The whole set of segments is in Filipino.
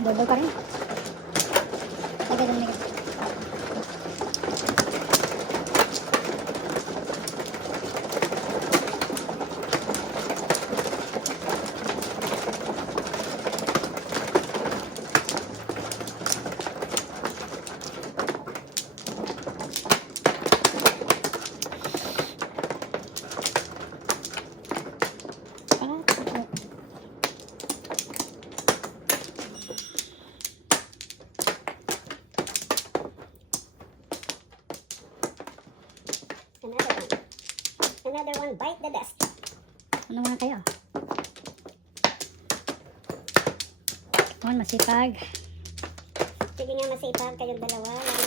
double pa rin. Lagay doon, lagay. Another one, bite the dust. Ano naman kayo? Masipag. Sige nga masipag kayong dalawa. Lagi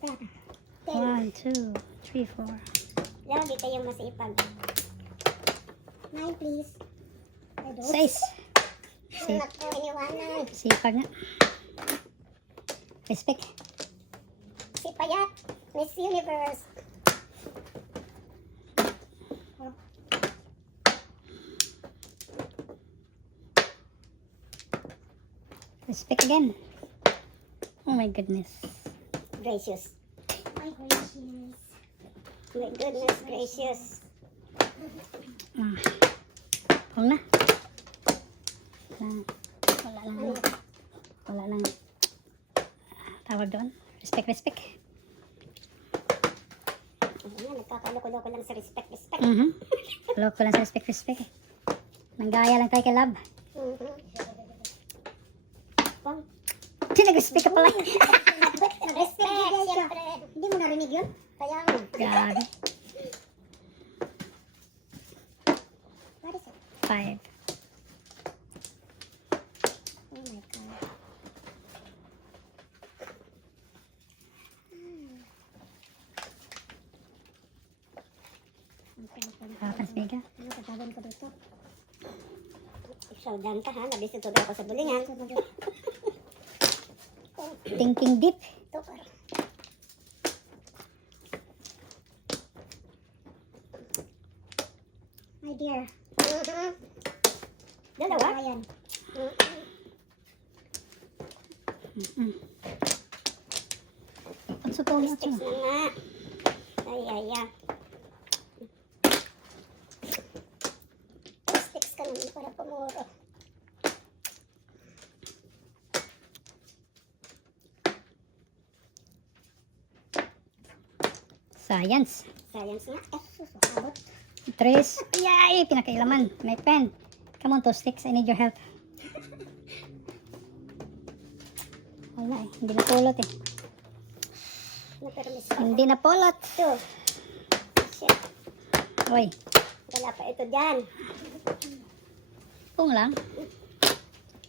masipag. 1, 2, 3, 4. Lagi kayong masipag. 9 please. 6. Naku, iniwanan. Sipag nga. Respect. Si Payat, Miss Universe. Respect again. Oh my goodness. Gracious. My gracious. My goodness gracious. Huwag na. Wala lang. Wala lang. Tawag doon. Respect, respect. Ayan, nagkakaloko-loko lang sa respect. Loko lang sa respect, respect. Nanggaya lang tayo kay Lab. Pang, Nag-respect ka pala. respect, siyempre. Hindi mo narinig yun? Kaya mo. Grabe. What is it? 5. Oh my God. Papas mega. Ano katagan ko dito? Showdown ka ha, nabisito daw ako sa bulingan. Thinking deep. Ito para. My dear. Dalawa? Ayan. Ang suto mo Sticks ito. na nga. Ay, ay, ay. Sticks ka naman para pumuro. Science. Science nga. Abot. 3. Yay! Pinakailaman. May pen. Come on, 2 sticks. I need your help. Wala eh. Hindi napulot eh. Napermis ka. Hindi napulot. Ito. Shit. Uy. Wala pa ito dyan. Pung lang.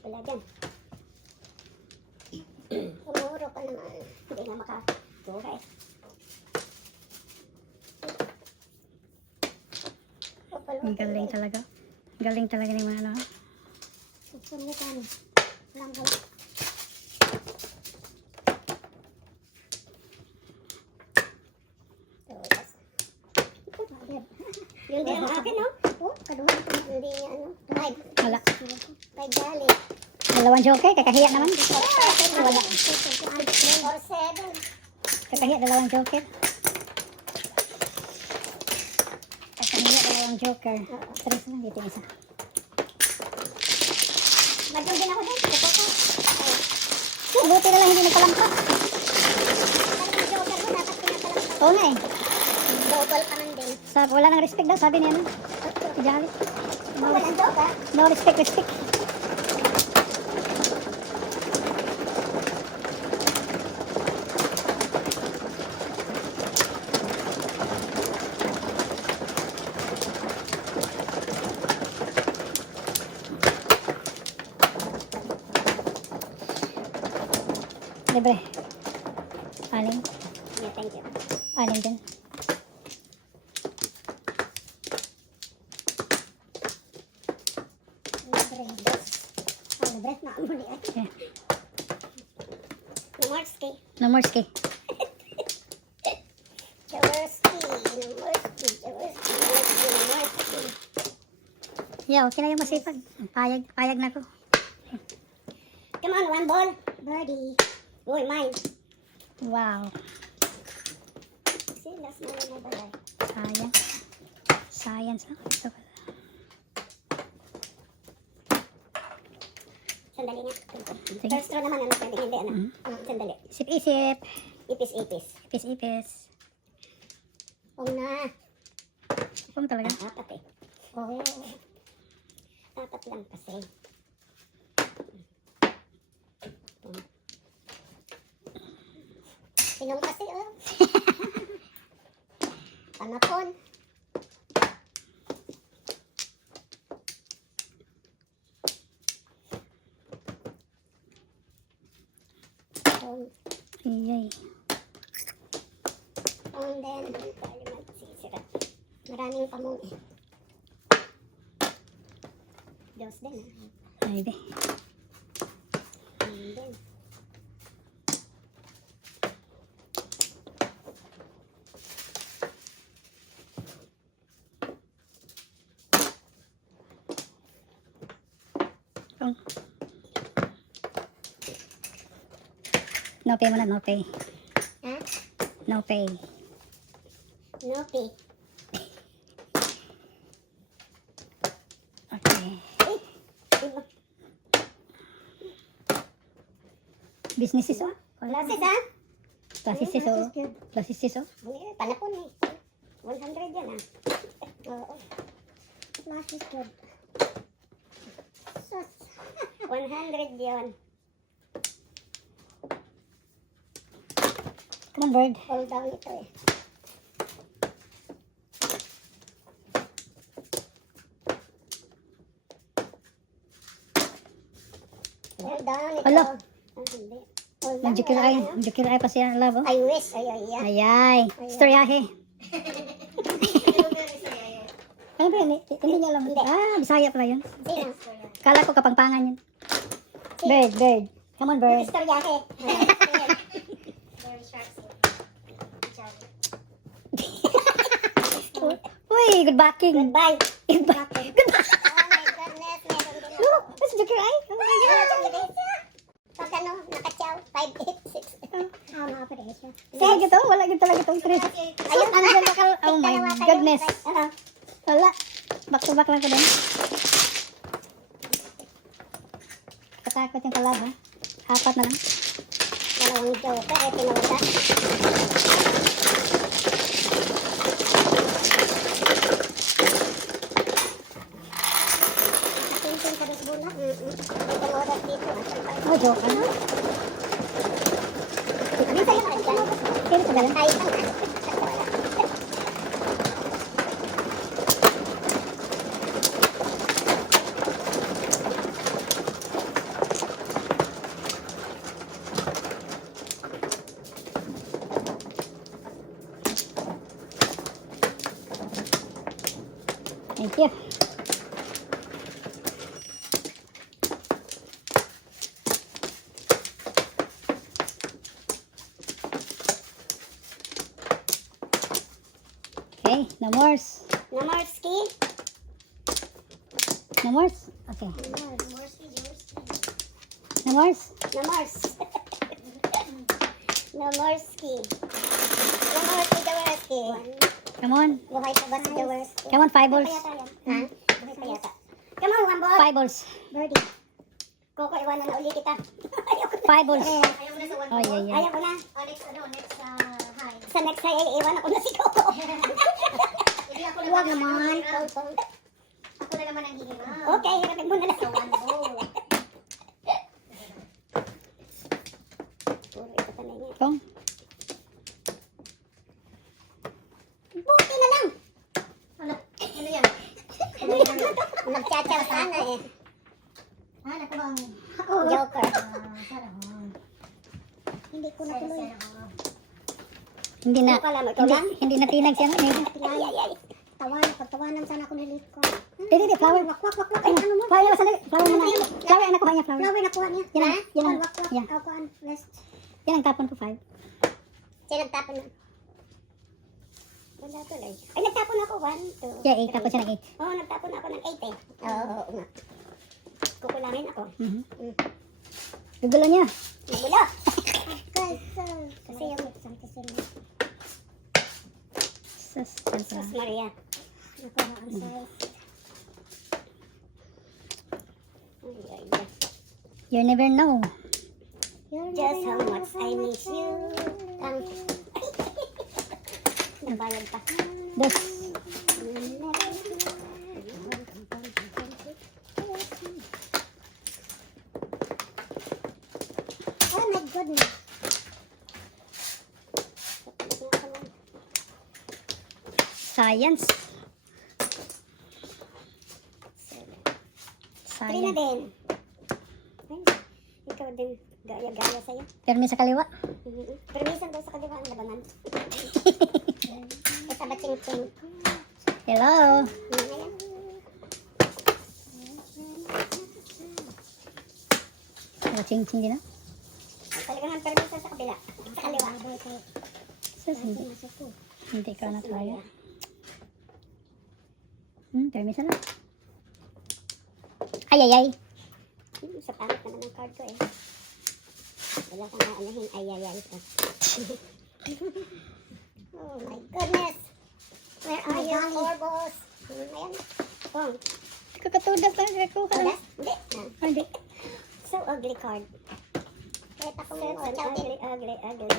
Wala dyan. Pumuro ka naman. Hindi nga makatura eh. Ang galing talaga. Galing talaga ni mga ano. Susungitan. Walang wala. Yun din ang akin, no? Oh, kaduhan. Hindi niya, ano? Live. Wala. Live gali. Dalawang joker. Kakahiya naman. Wala. Or 7. Kakahiya dalawang joker. Kakahiya dalawang joker. 3 lang. Dito yung isa. Madyon din ako din. Ito ko. Buti na lang hindi nagpalampak. Ang joker mo, dapat pinapalang. Oo nga eh. Double ka man din. Wala nang respect daw. Sabi niya ano. Si Jolly. Kung walang joker, No respect, respect. Libre. Anim. yeah, thank you. Anim din. Libre na amo ni ate. Yeah. Nomorski. No more ski. Jaworski. Nomorski. Jaworski. Nomorski. Yeah, okay na yung masipag. Payag na ko. Come on, one ball. Birdie. Uy, mine. Wow. See, last na na balay. Science. Ito pala. Sandali nga. Sige. First throw naman, ano, pwede hindi, ano. Sandali. Isip-isip. Ipis-ipis. Ipis-ipis. Na. Talaga. Apat eh. Oo. Apat lang kasi. Sinong kasi, oh. Panapon. Iyay. And then, tayo magsisira. Maraming pamong eh. Diyos din ah. Ay, di. And then, Oh. No pay muna, no pay. ha? No pay. No pay. Okay. Diba? Business is on. Glasses ha? Classes is on. Classes is on. Panapon eh. 100 yan ah. Oo. Glasses good. Sus. 100 yun. Come on, bird. Hold down ito eh. Hold down ito. Hala. Hindi. Hold down. Jukir ay pa siya labo. I wish. Ay, ay, ay. Ayay. Storyahe. Ano ba yun? Hindi niya alam. Ah, Bisaya pala yun. Sino? Kala ko kapangpangan yun. Bird. Come on, bird. Istoryahe. Uy, good backing. Goodbye. Good backing. Good backing. Oh my goodness. Meron din Oh, that's Jukir ay. Oh my God. Pag ano, nakachaw, 5, 8, 6. Mga presyo. Sige gito, wala gito talaga itong Chris. Ayun, Andyan na ka. Oh my goodness. Oo. Wala. Back to back lang ko din. Katakot yung kalab ha. Apat na lang. Dalawang joker, eh, pinunta. Nakatingting ka rin sa bola. May panoras dito. Oh, joke ka. Ano sa'yo ka dyan? Kaya sa galang. Kahit ang Thank you. Okay, no mores. Namorski. No mores? Okay. No mores? Namors. Namorski. Namorski, Jaworski. Come on. Buhay pa ba si Jaworski? Come on, 5 balls. Ha? Buhay pa yata. Come on, one ball. 5 balls. Birdie. Coco, iwanan na uli kita. Ayoko na. 5 balls. Ayaw mo na sa one Oh, yeah, yeah. Ayaw ko na. Next high. Sa next high, ay iwan ako na si Coco. Huwag naman. Ako na naman ang hihimaw. Okay, hirapin mo na lang. Sa one bowl. Puro ito pa na niya. Kung. Buti na lang. Ano? Ano yan? Nagtsatsaw sana eh. Ah, naku bang... Joker. Sarap. Hindi ko natuloy. Hindi na. Ano pala mo? Ikaw lang? Hindi na tinag siya. Ay, ay, ay. Pagtawanan sana ako nilit ko. Hindi, flower. Wak, wak, wak, wak. Ay, ano mo? Flower na sandali. Flower na. Flower ang nakuha niya, flower. Flower nakuha niya. Yan Ha? ang- yan ang- Wak, wak. yan. Ako ang rest. Yan ang tapon ko, 5. Siya nagtapon na. Wala tuloy. Ay, nagtapon ako. 1, 2, Yeah, 8. Tapos siya ng 8. Oo, nagtapon ako ng 8 eh. Oo nga. Kukulangin ako. Gugulo niya. Nagulo. Kasi yung Sus, Sus Maria. nakuha ang size. Ay, ay, ay. you never know. Just how much I miss you. Ang... Nabayad pa. Dos. Oh my goodness. Science. Three na Science. din. Ay, ikaw din. Gaya-gaya sa'yo. Permi sa kaliwa. Permisan daw sa kaliwa ang labanan. Ito ba ching-ching? Hello. Ayan. Ching-ching din, no? Talagang permisan sa kabila. Sa kaliwa. Sus, hindi. Hindi ka na tayo. Permi na. Ay, ay, ay. Sa pangit naman ng card ko eh. Wala kang aanahin. Ay pa. Oh my goodness. Where are you, Orbos? Ayan. Oh. Kakatudas na. Kuha ka na. Hindi. Hindi. So ugly card. Kahit ako So mo ugly, ugly, ugly.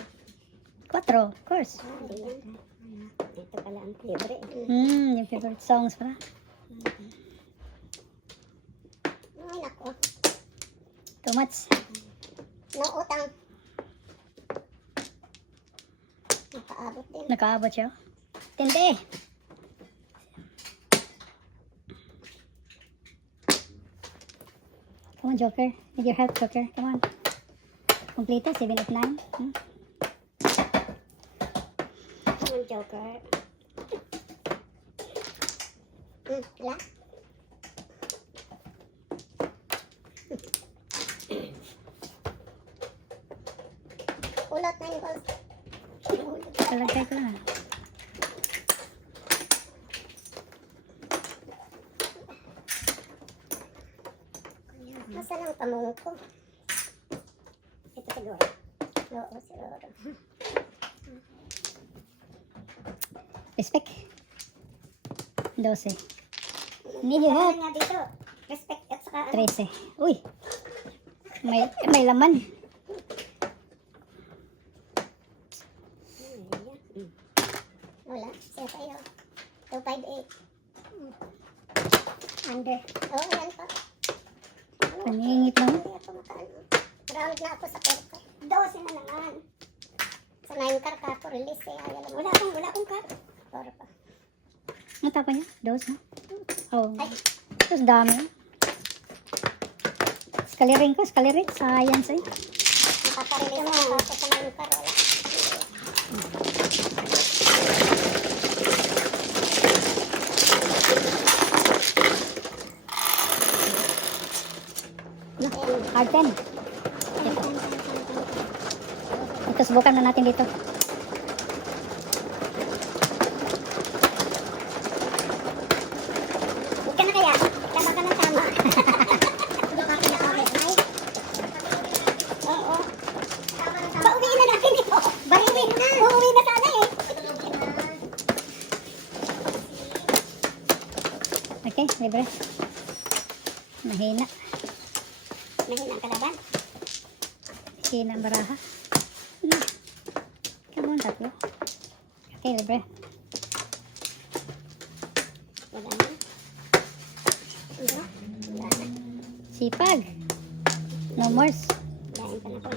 4, of course. Hindi yan. Ito pala ang libre. Yung favorite songs pala. Ay, naku. Too much. No utang. Nakaabot din. Nakaabot siya. Tinte. Come on, Joker. Need your help, Joker. Come on. Complete 7 of 9. Ang Joker. Wala. Ulot na yung gold. Talagay ko na. Nasaan ang pamungod ko? Ito siguro. Oo, siguro. Respect. 12. Need your help. Ano nga dito? Respect at saka ano? 13. Uy. May laman. Wala. Siya sa'yo. 258. Under. Oo, yan pa. Paningit lang. Hindi ako makaano. Round na ako sa perka. 12 na naman. Sa 9 car ka ako release eh. Ayaw lang. Wala akong card. Toro pa. Ang tapa niya? 2, no? Oh. Ay. Tapos dami. Skaliring ko. Skaliring. Science eh. Nakaka-release na ako sa 9 car. Wala. Hard 10. Ito, subukan na natin dito. Huwag ka na kaya. Tama ka ng tama. Oo. Pauwiin na natin ito. Bariwin na. Uuwi na sana eh. Okay, libre. Mahina. Mahina ang kalaban. Mahina ang baraha. Come on, tatlo. Okay, libre. Wala na. Wala. Wala na. Sipag. No more. Lain pa na po.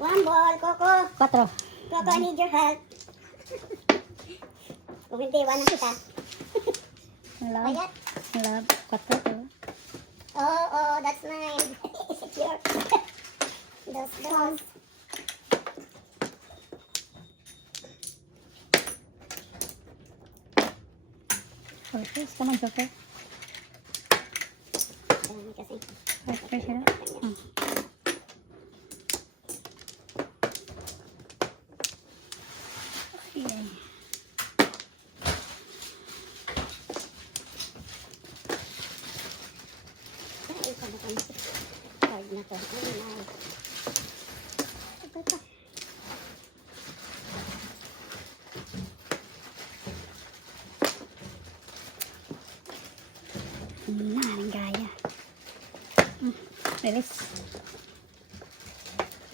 One ball, Coco. 4. Coco, I need your help. Kung hindi, iwanan kita. Love. Bayat. Love. 4 to. Oh, that's mine. Secure. Dos. Okay, come on, Joker. Dami kasi. First pressure. Ang gaya. Release.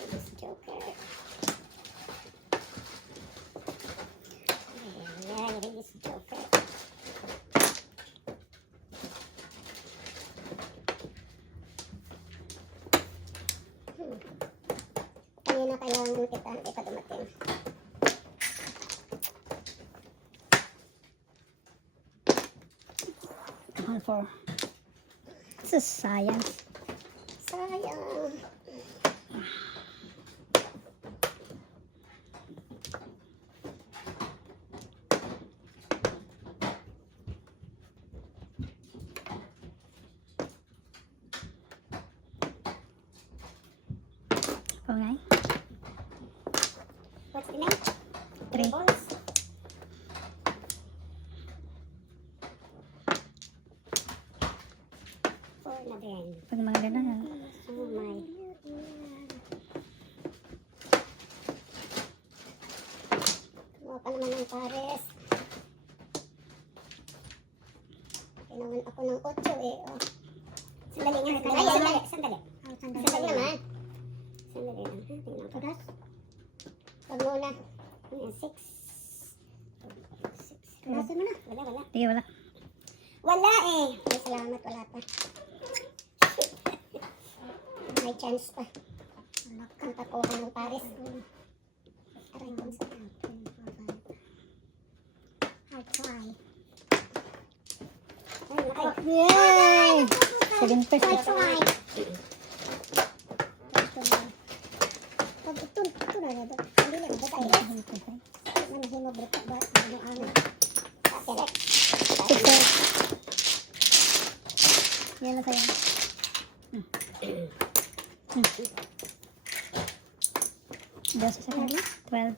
Release Joker. Ayan, release Joker. Kanina kailangan kita, hindi pa dumating. All for. This is science. Sayang. Okay. What's the name? Three. Balls. Four na din. Pag mga ganun, Oh my. Kumuha pa naman ng pares. Kailangan ako ng 8 eh. Oh. Sandali nga. Sandali. Sandali naman. Sandali lang. Tingnan ko. Wag muna. Ano yan? 6. Nasa mo na? Wala. Sige, wala. Wala eh. Ay, salamat. Wala pa. May chance pa. Nakakuha ng pares. Aray ko sa I'll try. Ay, nakay. Yay! Second first. I'll try. Ito na ito. Hindi lang. Ba't ay manahimo brito ba? Ano? Select. Six first. Yan na sa'yo. Dos sa second. 12.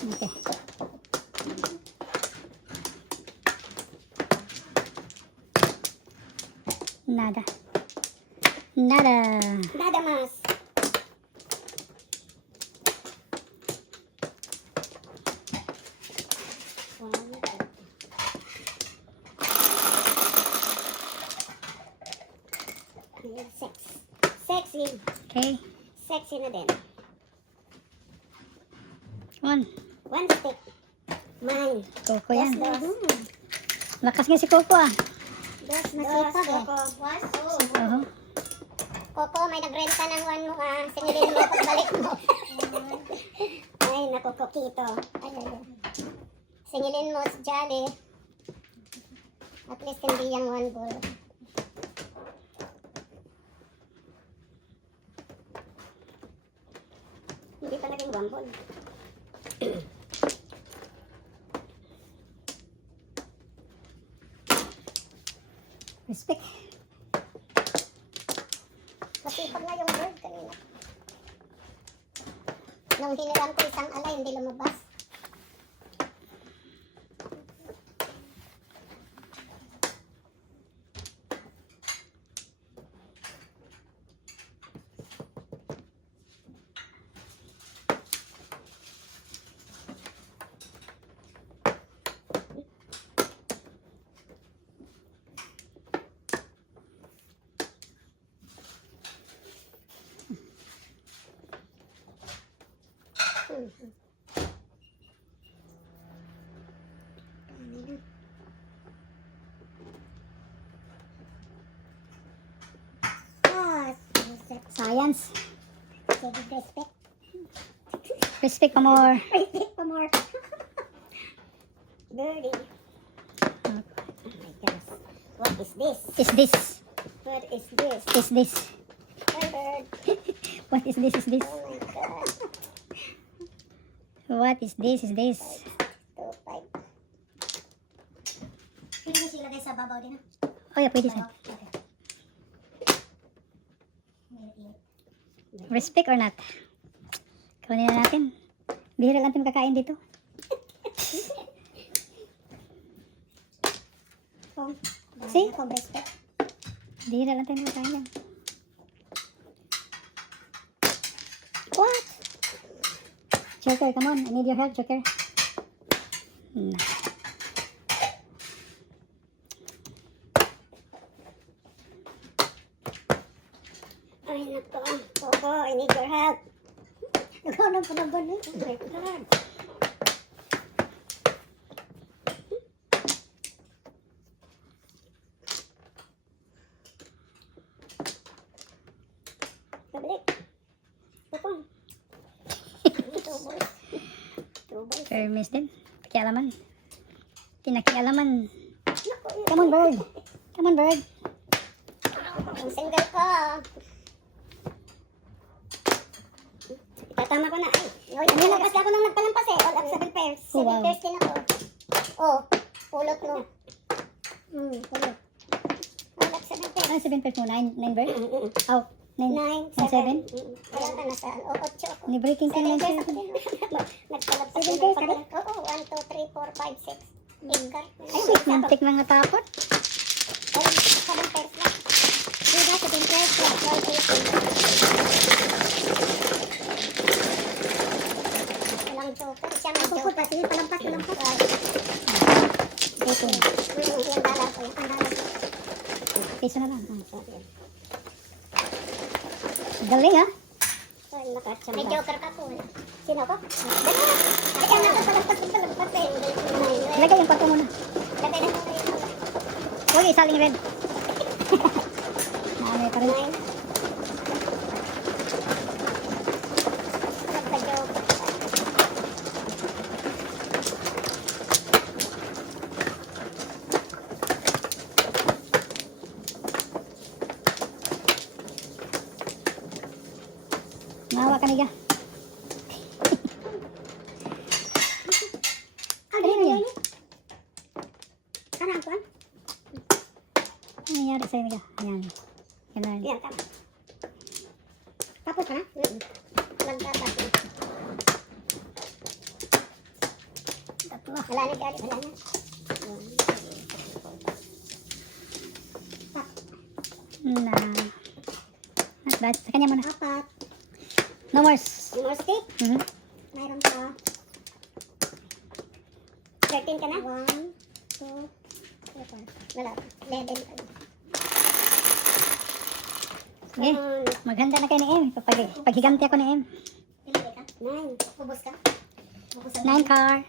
Okay. Nada. Nada. Nada más. Sexy. Okay. Sexy na din. 1. 1 stick. Mine. Coco yan. Dos. Lakas nga si Coco ah. Dos. Coco. Oo. Coco, may nagrenta ng 1 mo ah. Singilin mo pagbalik mo. Ay, naku, Coquito. Ay. Singilin mo si Jolly. At least hindi yung 1 ball. Hindi pa naging 1 ball. Respect. Masipag na yung bird kanina. Nung hiniram ko isang alay, hindi lumabas. Science. Respect. Respect pa more. Respect for more. Birdie. Oh my gosh. What is this? Is this? What is this? Is this? Bird. What is this? Is this? Oh my god. What is this? Is this? 2, 5. Pwede mo sila guys sa babaw din ha. Oh, yeah, pwede sir. Okay. Respect or not? Kunin na natin. Bihira lang tayo makakain dito. Oh, See? ako respect. Bihira lang tayo makakain yan. What? Joker, come on. I need your help, Joker. Nah. Ay, nako. Popo, I need your help. Ikaw nang panaban eh. Oh my God. Pabalik. Popo. Tubos. Tubos. Hermes din. Pakialaman. Pinakialaman. Naku, yun. Come on, bird. Come on, bird. Ang single ko. Itatama ko na. Ay, nilabas ako nang nagpalampas eh. All up 7 pairs. 7 Oh, wow. pairs din ako. Oh, pulot mo. Pulot. All up 7 pairs. Ano 7 pairs mo? 9 bird? Oh, 9. 9, 7? 7. Wala ka na sa 8 ako. Ni breaking 7 king pairs lang ako siya. din. Nagpalampas. 7 pairs ka rin? Oo, 1, 2, 3, 4, 5, 6. 8 card. Ay, Sweet, nantik lang natakot. 7 pairs lang. Diba, 7 pairs lang. 12, 8. Walang joker. Siya may Pupot joker. pa. Sige, palampas. Dating. Yung dollar ko. Yung dollar ko. Piso na lang. Galing ha? Ay, may joker ka po. Sino ko? Dalawa. Ay, ang nakapalampas eh. Lagay yung kwarto muna. Lagay na ko kayo. Huwag isaling red. Naamay pa rin. 9. Nagpa-joker. Nahawa ka niga. Ano yan? Sana ang kuwan? Ano nangyari sa'yo niga? Ayan. Ganun. Yan, tama. Tapos ka na? Magtatapos. Tatlo. Wala na gali, wala na. Na. Not bad. Sa kanya muna. 4. No more. Yung more stick. Mayroon pa. 13 ka na? 1, 2, 3, 4. Wala. 11 ka na. Sige. Maghanda na kayo ni M. Paghiganti ako ni M. Pili ka. 9. Ubus ka. Ubus 9 car.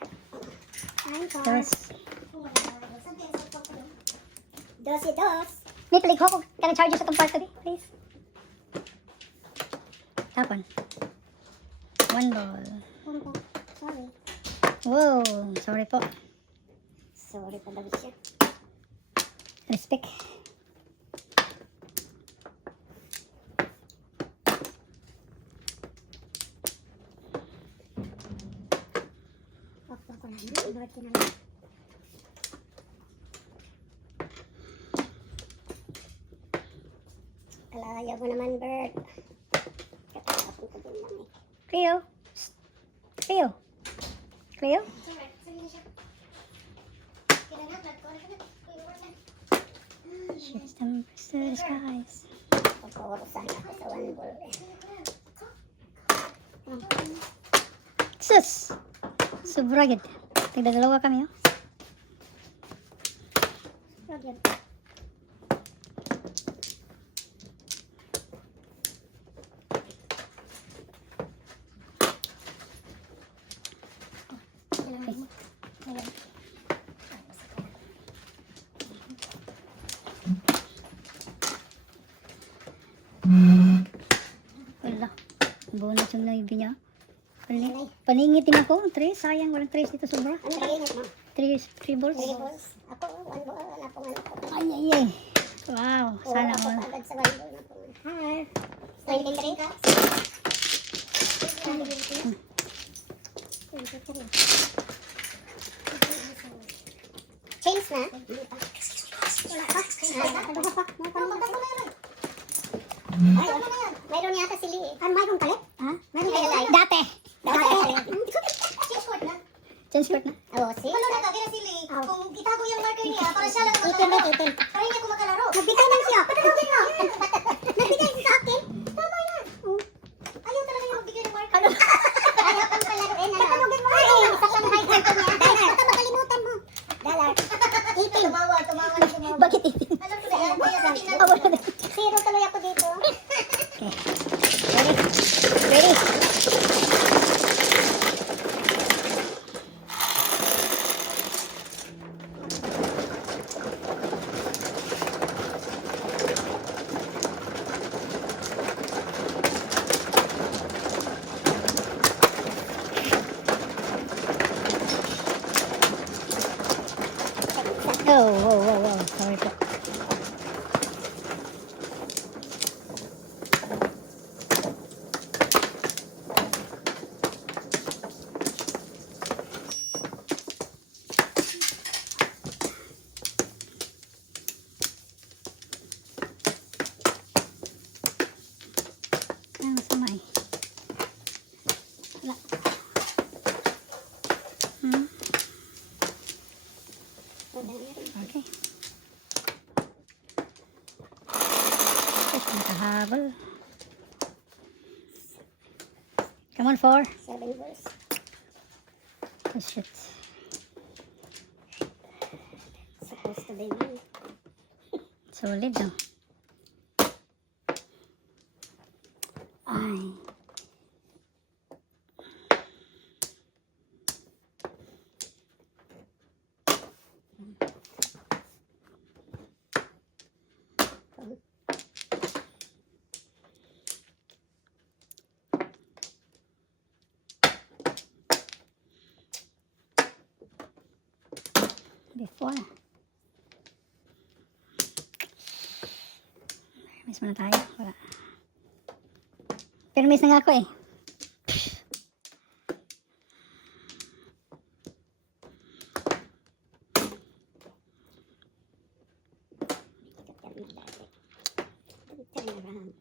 9 Dos. cards. 12. May palig ko. Kaya charge sa itong part today, please. Tapon. 1 ball. Sorry. Wow. Sorry po. Sorry pa daw siya. Respect. Ako na. Ibawat ko na lang. Kalayaw mo naman, Bert. Katapon ko din lang eh. Cleo. Cleo. Cleo. Shifts them to the skies. Pagkawarusan ako sa 1 ball. Sus! Sobra gid. Tigdadalawa kami, oh. Roger. Wala. Bonus yung naibi niya. Paningitin ako. 3. Sayang. Walang 3 dito. Sobra. Ano ba yun mo? 3 balls. 3 balls. Ako, 1 ball. Wala pong ano ko. Ay, ay, ay. Wow. Sana ako all. agad sa 1 ball na po. Hi. 23 ka? Change na? Hindi pa. Wala pa. Wala pa. Ay, mayroon yata si Lee. Ah, mayroon palit? Ha? Mayroon kaya live? Dati. Change na. Change court na. Oo, see? Wala na kagaya si Lee. Kung itago yung marker niya, para siya lang Itin na, makalaro. itin. Para hindi ako makalaro. Nagbigay lang siya. Patawagin mo. Nagbigay siya sa akin. Tama yan. Ayaw talaga yung magbigay ng marker. Ayaw kang palaruin, ano? Patawagin mo. Ay, isa pang highlight ko niya. Dollar. Baka makalimutan mo. Dollar. Itin. Tumawa. Bakit itin? Alam ko na yan. Kaya sabihin Ah, wala na. Zero tuloy ako dito. Okay. Ready? Ready? Oh. Sorry po. Ano sama eh? Wala. Okay. Nakahabol. Come on, 4. 7 verse. Oh, shit. Supposed to be mine. Solid, no? Ay. Before. Miss muna tayo. Wala. Pero miss na nga ako eh. Turn around.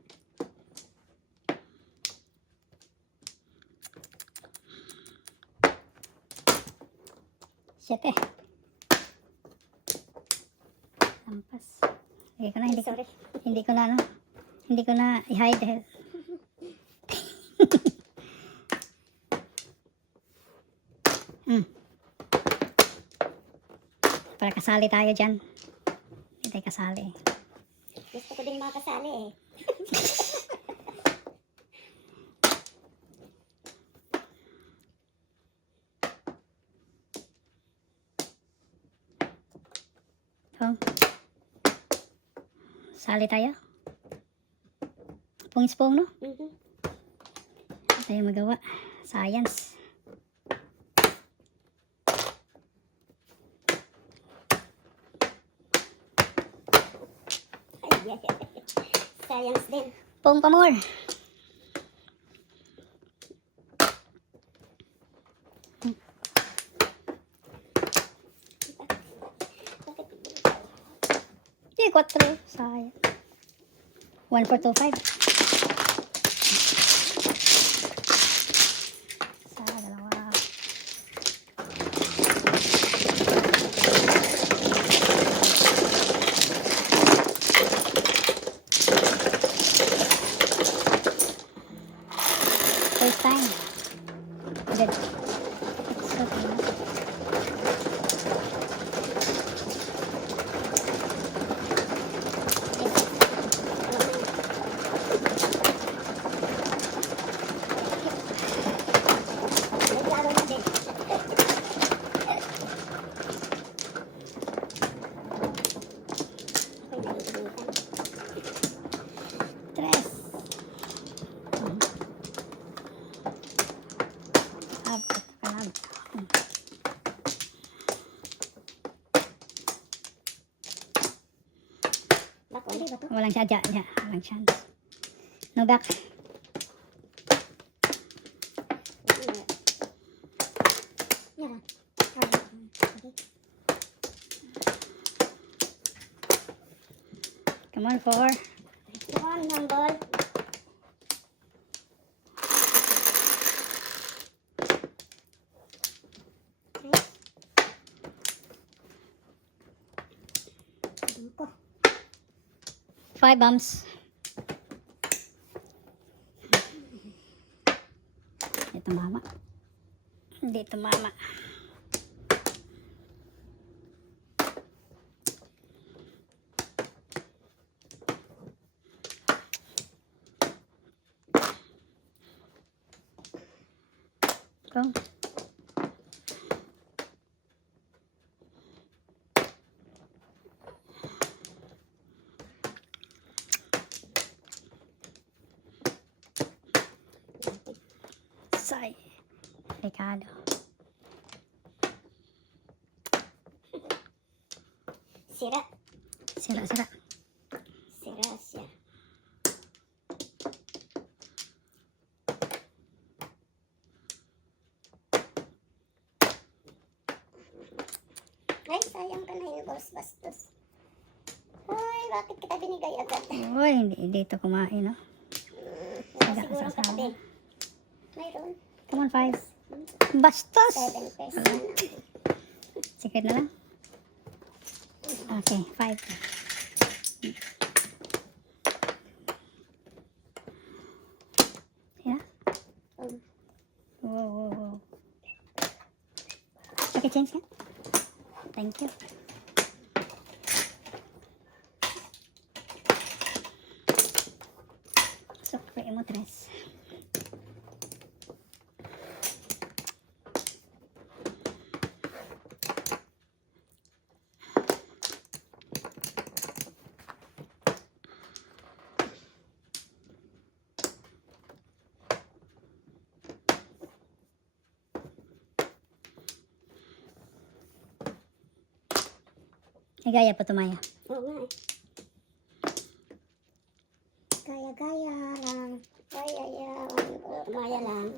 Shit eh. Lampas. Sorry. Hindi ko na i-hide dahil. Para kasali tayo dyan. Hindi tayo kasali. Gusto ko din makasali eh. So, sali tayo. Pungis-pung, no? Hindi tayo magawa. Science. Ay, science din. Pung pa more. Sige, 4. Sayang. 1, 4, 2, 5. Sa dalawa. First time. Good. It's okay. Naglaro na din. Tres. Apat. Kalab. Bako, hindi ba to? Walang sadya. Yeah, walang chance. No back. Yeah. Okay. Come on, 4. Come on, Manggol. Dito. 5 bumps. Hindi tumama. Hindi tumama. Go. Say. Ricardo. Sira. Sira, sira. Sira siya. Ay, sayang ka na yung balls bastos. Ay, bakit kita binigay agad? Uy, hindi ito kumain, no? Wala Saga, siguro sasawa. katabi. Mayroon. Come on, 5. Bastos! 7 pesos. Secret na lang. Okay, 5. Yeah? Whoa, whoa, whoa. Okay, change ka. Thank you. So, pray mo 3. Gaya pa tumaya. Oo nga eh. Gaya-gaya lang. Gaya, gaya lang.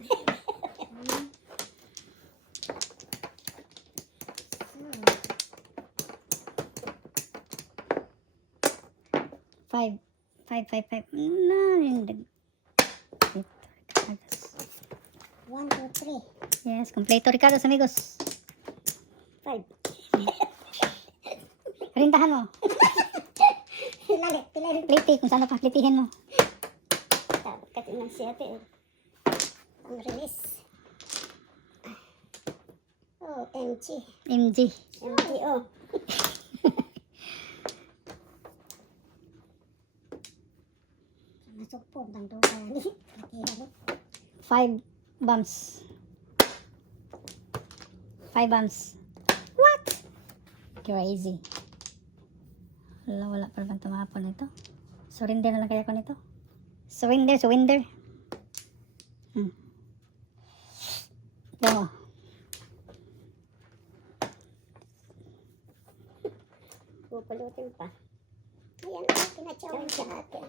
Five. 5. No, hindi. 1, 2, 3. Yes, completo Ricardo, amigos. 5. Rintahan mo. Pilali. Pliti, kung saan pa, plitihin mo. Tapos kasi ng 7. Ang release. Oh, MG. MG. MGO. Masukpon ng doka ni. Nakira mo. 5 bumps. 5 bumps. What? Crazy. Wala pa bang tumapon nito? Surrender na lang kaya ko nito. Surrender. Go. Pupulutin pa. Ayan, pinachallenge sa atin.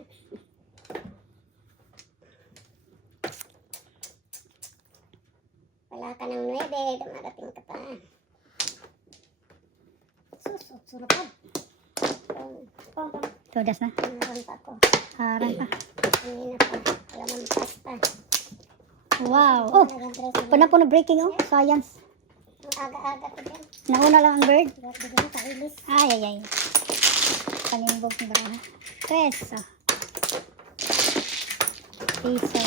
Wala ka ng 9, dumarating ka pa. Surupan. Todas na. Meron pa ako. Harang pa. Kanina pa. Lamampas pa. Wow. Oh, puno breaking oh. Science. Ang aga-aga ko din. Nauna lang ang bird. Bigyan sa ilis. Ay. Panimbog ng baraha. 3. Piso.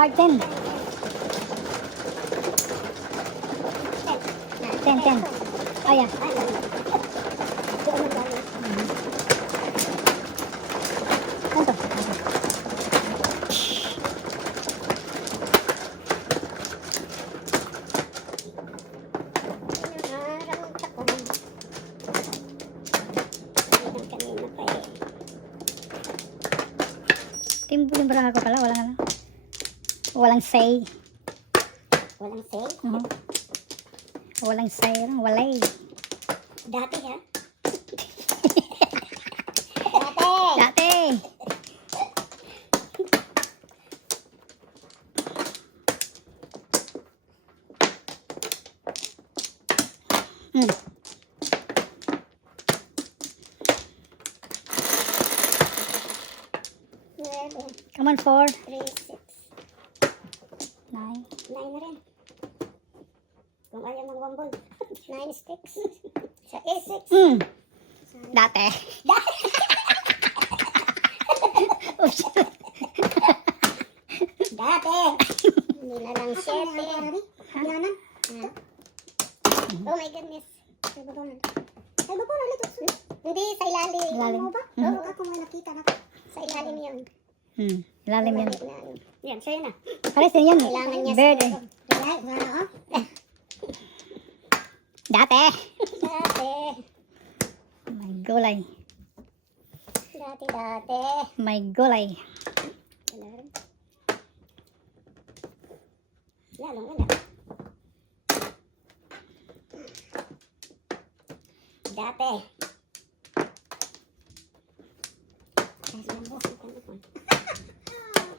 Hard 10. 10. Ayan. Doon ang galing. Ano to? Naramta ko. Kanina pa eh. Timbo yung baraha ko pala. Walang say. Walang say. Walang say. Walay. Dati ha. Hmm. Come on, 4, 3, 6. 9. 9 na rin. Kung ayaw mag-wambol. 9 sticks. Sa 8, 6. Hmm. Dati. Oops. Dati. Hindi na lang 7. Yan na. Oh my goodness. Ay, baba na. Ay, baba na ulit. Hindi, sa ilalim. Ilalim. Ano ba? Mhm. Oo, ako may nakita na. Sa ilalim yun. Ilalim yan. Ilalim. Yan, sa'yo na. Pares din yan. Kailangan niya Bird eh. siguro. Ay, wala ako. Dati. Dati. May gulay. Dati. May gulay. Wala rin. Lalong wala. Dati.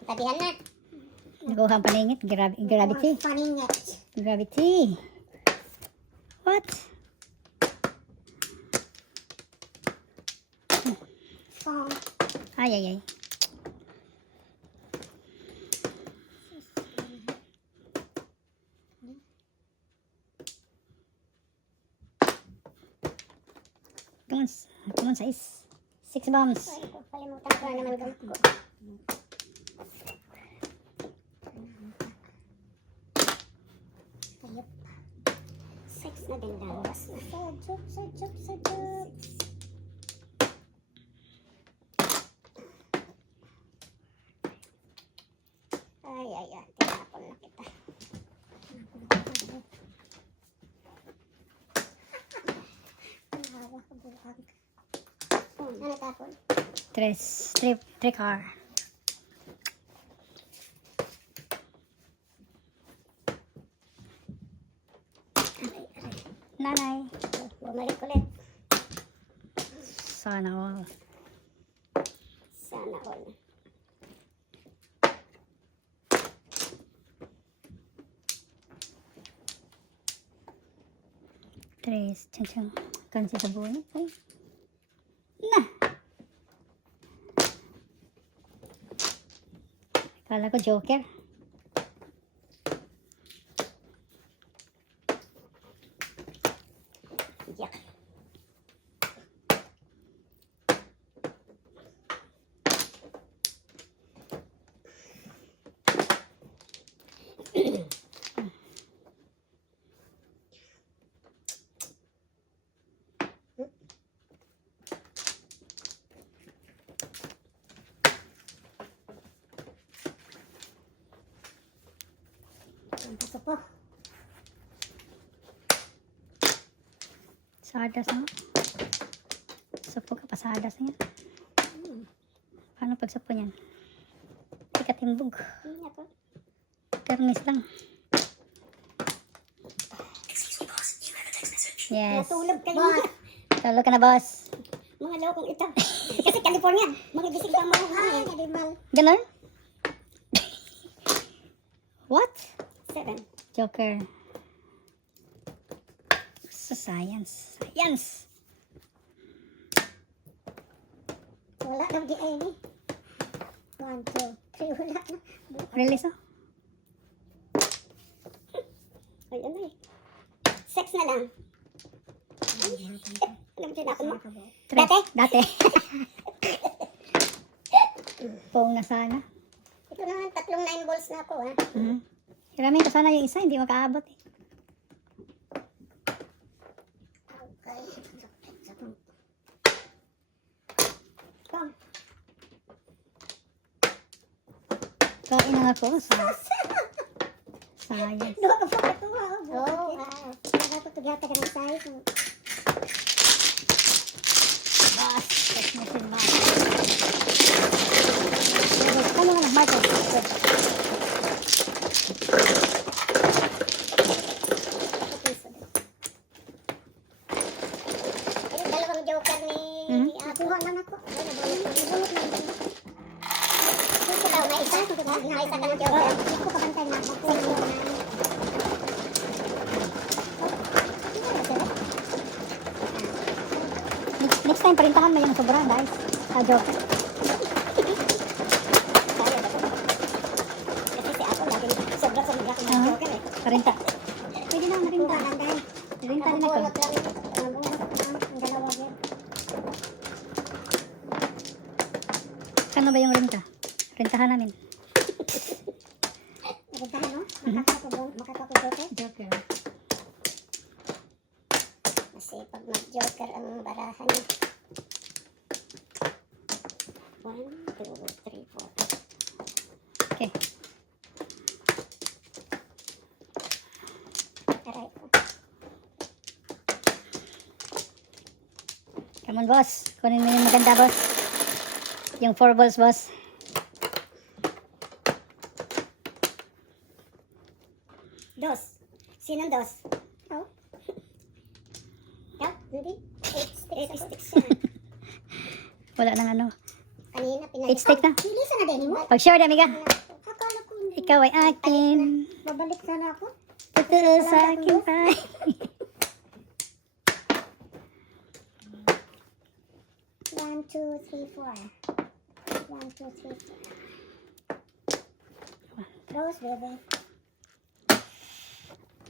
Tabihan na. Nakuha ang paningit. Gravity. Paningit. Gravity. What? Phone. Ay, ay, ay. Come on, 6 bombs. Ay, ko, kalimutan ko na naman gamit ko. Ayop. 6 na din dawas na. Sadyop. Ay. Tinapon na kita. Ano tapon? 3 car. Nanay. Bumalik ulit. Sana all. Sana all. Tres. Chang. Kansi sa bunit. Ay. Na. Kala ko joker. Yak. Ang paso po. Sadas na. Supo ka pa sadas niya. Paano pag supo niyan? Hindi ka timbog. Hindi ako. Termis lang. Yes. Natulog kayo. Tulog ka na, boss. Mga lokong ito. Kasi California. Mga gising ka mga animal. Ganon? What? 7. Joker. Sa science. Science. Wala daw di ay ni. 1, 2, 3. Wala na. Release oh. Ay, ano eh. 6 na lang. Alam din ako mo. Dati? Dati. Pong na sana. Ito naman, 3 9 balls na ako ha. Hiramin ko sana yung isa, hindi makaabot eh. Okay. Come. Kain na ako sa science. Doon ka pa ito ha. Oo. Dapat tuglata ka ng size. Boss. Technician boss. Ano nga nag-market? Yung dalawang joker ni Kuha lang ako. Gusto daw, may isa. May isa kang joker. Hindi ko kabantay na ako. Next time, parintahan mo yung sobra, guys. Sa Joker. Kaya ba ito? Kasi si Apple lagi sobra-sobra ko ng Ah. Joker eh. Parinta. Pwede na, marinta. Buwan, anday. Marinta rin ako. Nabubunot lang. Nabubunot lang. Ang dalawa yan. Kano ba yung rinta? Rintahan namin. Nagdahan, no? Mhm. Makakapag-Joker. Joker. Kasi pag mag-Joker ang barahan niya. 1, 2, 3, 4. Okay. Aray ko. Come on, boss. Kunin mo yung maganda, boss. Yung 4 balls, boss. Dos. Sinong dos? Ikaw? Ikaw? Hindi. 8 sticks yan. Wala nang ano. Kanina 8 stick na. Bilisan na din mo. Pag-share, amiga. Akala ko hindi. Ikaw ay akin. Babalik sana ako. Totoo sa akin pa. 1, 2, 3, 4. 1, 2, 3, 4. Rose, baby.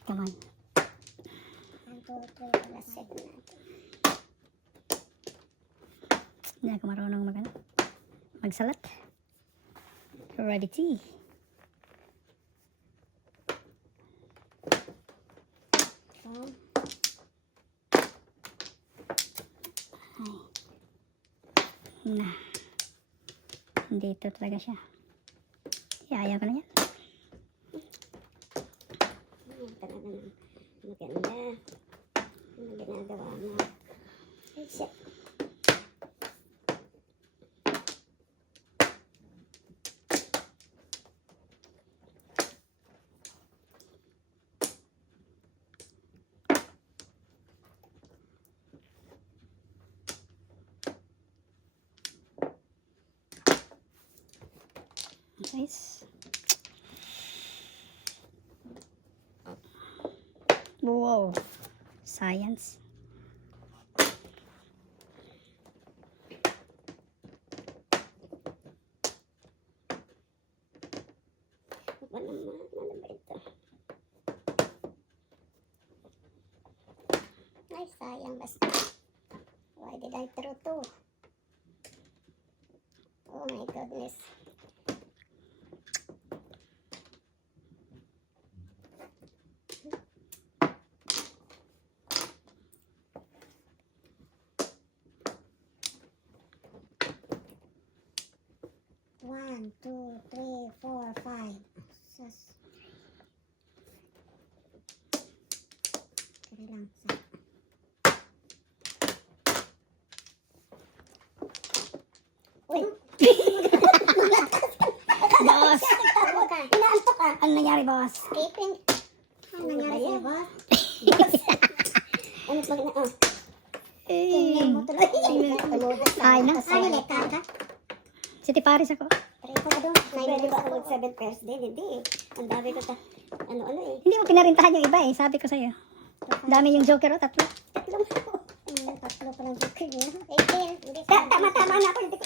Come on. 1, 2, 3. Last set natin. Hindi ako marunong magsalat. Ready tea. So, Na. Dito talaga siya. Ayaw ko na yan. talaga ng maganda. Ano ginagawa mo? Ay, shit. Nice. Wow. Science. Ano naman? Ano ba ito? Ay, sayang basta. Why did I throw two? Oh my goodness. One, two, three, four, five. Sus. Kaya lang. Uy! Boss! Tawa ka. Inaantok ka. Ano nangyari, boss? Skipping. Ano nangyari sa'yo, boss? Boss. Ano pag na, oh. Tingnan mo tuloy. Ay, na. Ay, lekar ka? City Paris ako. Try ko doon. Pwede ba ako mag-7 pairs din? Hindi eh. Ang dami ko ta. Ano eh. Hindi mo pinarintahan yung iba eh. Sabi ko sa'yo. Dami yung Joker, oh, tatlo. Tatlong. Tatlo pa lang joker niya. 18. Hindi. Tama na ako. Hindi ko.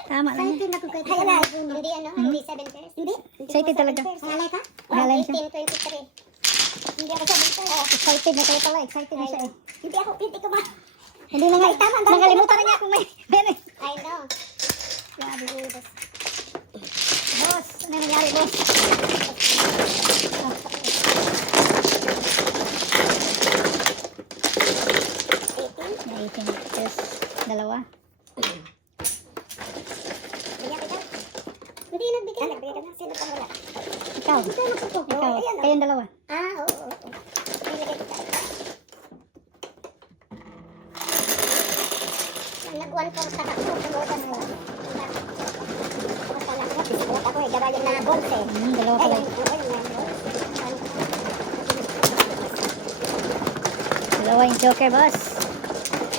Tama lang yan. Ako kayo. Kaya na. Hindi ano. Hindi 7 pairs. Hindi. Excited talaga. Halay ka? Halay siya. 18, 23. Hindi ako 7 pairs. Excited na kayo pala. Excited na siya eh. Hindi ako. Hindi ko ma. Hindi na nga. Ay, tama, tama. Nakalimutan na niya kung may meron. I know. Grabe yung boss. Boss, ano nangyari, boss? May 18. Yes. Dalawa. Bigyan kita. Hindi nagbigay. Nagbigay ka na. Sino pa wala? Ikaw. Ikaw. Kayong dalawa. Oo. Nilagay kita. Nag-1-4 ka ako. Tumutas ko. Basta lang ako. Bisiklot ako eh. Gawa yung na balls eh. Dalawa pala. Dalawa yung Joker, boss.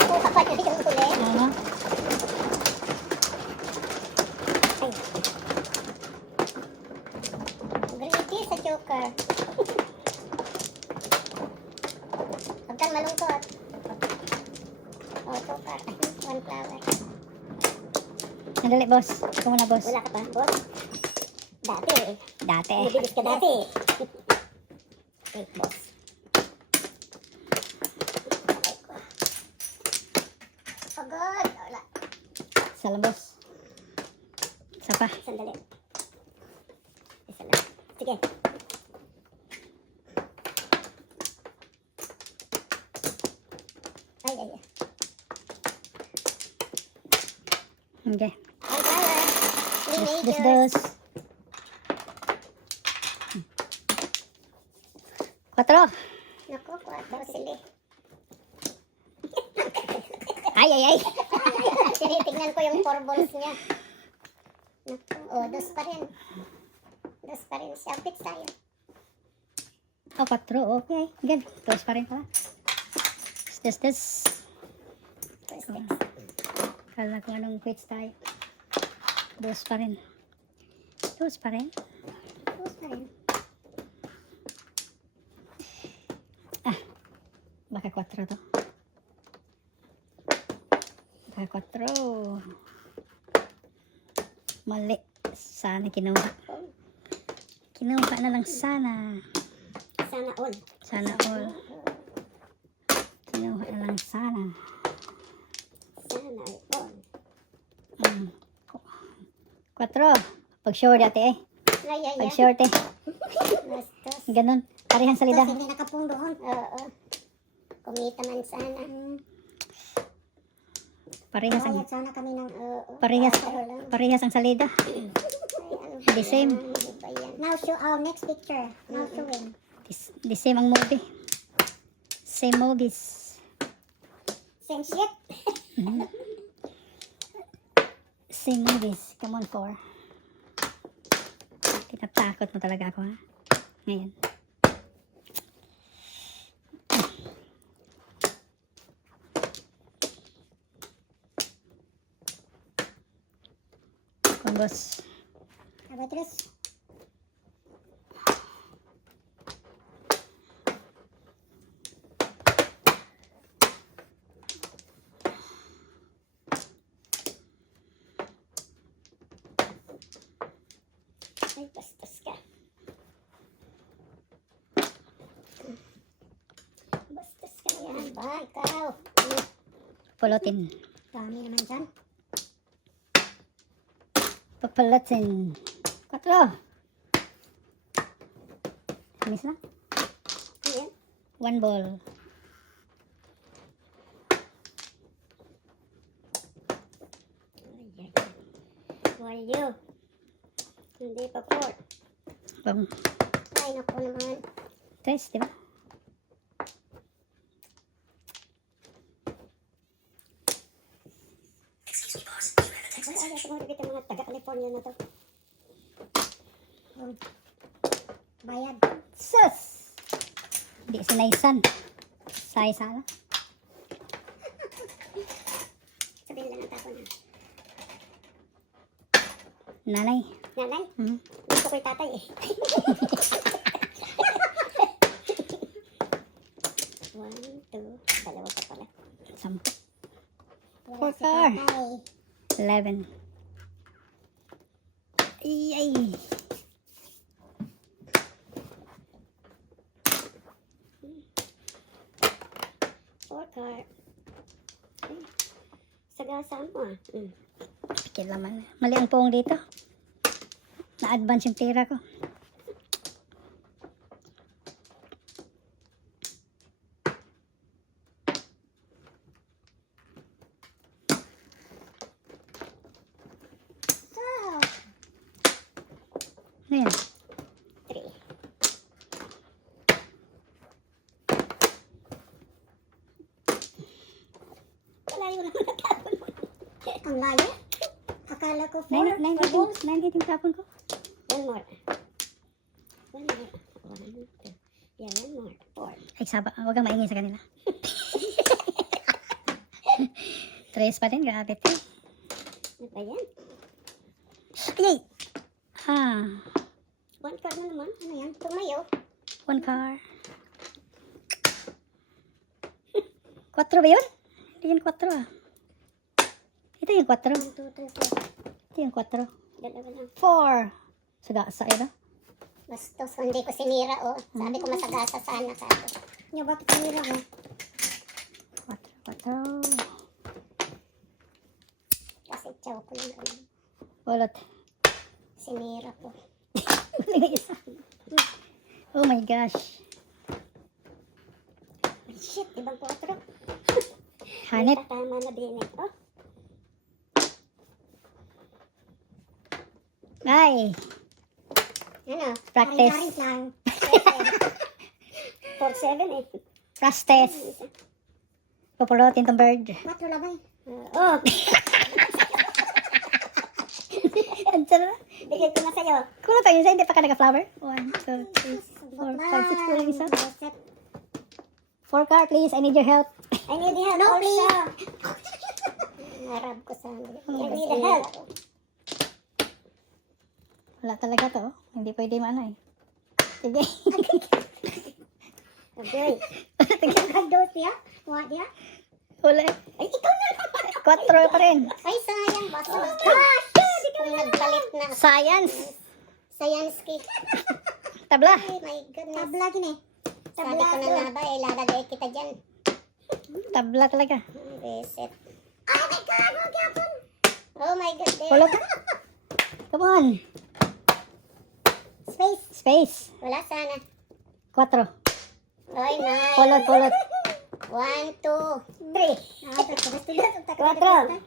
Oo, kapag hindi ka mutuli. Ano? Greedy sa Joker. Huwag kang malungkot. O, ito. Sandali, boss. Ikaw muna, boss. Wala ka pa, boss? Dati eh. Dati. Mabilis ka dati eh. Wait, boss. Pagod. Wala. Isa lang, boss. Isa pa. Sandali. Isa lang. Sige. Ay, ay, ay. Okay. One color. Three Dos, majors. dos. 4. Naku, 4 sila. Ay, ay, ay. Tinitignan ko yung 4 balls niya. Naku, oh, 2 pa rin. 2 pa rin siya. Pits tayo. Oh, 4. Okay. Good. Dos pa rin pala. Dos. First Oh. six. Kala ko anong quits tayo. Dos pa rin. Dos pa rin. 2 pa rin. Baka 4 to. Baka 4. Mali. Sana kinuha. Kinuha na lang sana. Sana all. Sana all. Kinuha na lang sana. Sana all. 4. Pag short ate eh. Ay, ay, Pag ay. short eh. Bastos. Ganun. Parihan sa lidah. Hindi nakapung doon. Oo. Kumita man sana. Parehas ang Bayad sana kami ng parehas lang. parehas ang salida. Ay, ano ba The same. yan? Ano ba yan? Now show our next picture. Now showing. The same ang movie. Same movies. Same shit. Same movies. Come on, 4. Tinatakot mo talaga ako, ha? Ngayon. Kung boss. Abay, Tris. Ay, bastos ka. Bastos ka na yan ba, ikaw? Pulutin. Dami naman dyan. Pagpulutin. 4. Miss na. Ayan. 1 ball. Ay, ay, ay. Why you? Hindi pa po. Pang Ay, naku naman. 3, di ba? Ay, ayaw ko mga kita mga taga-California na to. Bayad. Sus! Di sinaysan. Say-sala. Sabihin lang ang tapon na. Nanay. Nanay, Hmm. gusto ko yung tatay eh. One, two, dalawa pa pala. 10. Wala si Four. tatay. 11. Ay. 4 card. Ay, sagasaan mo ah. Pikit laman. Mali ang poong dito. Na-advance yung tira ko. So, Ano yan? 3. Malayo naman ang tapon mo. Ang layo? Akala ko 4. 9 yung tapon ko. One more. One more. 1, 2. Yeah, one more. 4. Ay, saba. Huwag kang maingay sa kanila. 3 pa din. Grabe ito. Ano ba yan? Ay! Ah. 1 card na naman. Ano yan? Tumayo. 1 car. 4 ba yun? Hindi yun 4 ah. Ito yung 4. 1, 2, 3, 4. Ito yung 4. Dalawa lang. 4. Sagasa ito. Bastos, kung hindi ko sinira, oh. Sabi ko masagasa sana ka. Nya, bakit sinira ko? 4. Kasi chow ko lang ganun. Ulot. Sinira ko. Uling isa. Oh my gosh. Ay, shit, ibang 4. Hanip. Tama na din eh. Oh, Ay. ano? Practice. Karin lang. 4-7 eh. Practice. Pupulotin tong bird. 4 labay. Oh, Ang sarap. bigay ko na sa'yo. Kulang pa yun sa hindi pa ka naka-flower. 1, 2, 3, 4, 5, 6. Kulang isa. 4 car, please. I need your help. I need help No, also. please. Narab ko sa Oh, I need help. Wala talaga to. Hindi pwede maano eh. Sige. Okay. Dos ya? What ya? Wala eh. Ay, ikaw na. 4 pa rin. Ay, sayang. Basta. Kung nagpalit na. Science. Sayansky. Tabla. Ay, my goodness. Tabla gini. Sabi ko na nga ba, ilalagay kita dyan. Tabla talaga. Reset. Oh my God, huwag yapon. Oh my God. Pulot. Come on. Space. Space. Wala sana. 4. Oy, nice. Pulot, pulot. 1, 2, 3. Ah, tapos tuloy. 4.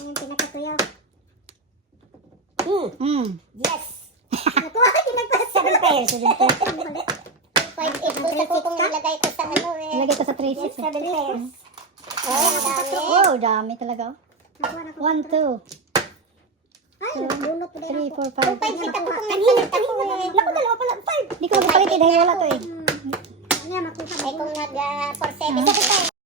Yung pinakatuyaw. Yes. Nakuha, hindi nagpasa. 7 pairs. 5, 8. Gusto ko kung ilagay ko sa ano eh. Ilagay ko sa 3, 6. 7 pairs. Oh, ang dami. Wow, dami talaga. Nakuha na ko. 1, 2, Ay, nabunot ko 3, din 4, ako. 5. 5 kita ko kung nagpalit ako eh. Naku, dalawa pala. 5. Hindi ko magpapalitin dahil wala to eh. Niya, makuha. Ay kung nag 4, 7.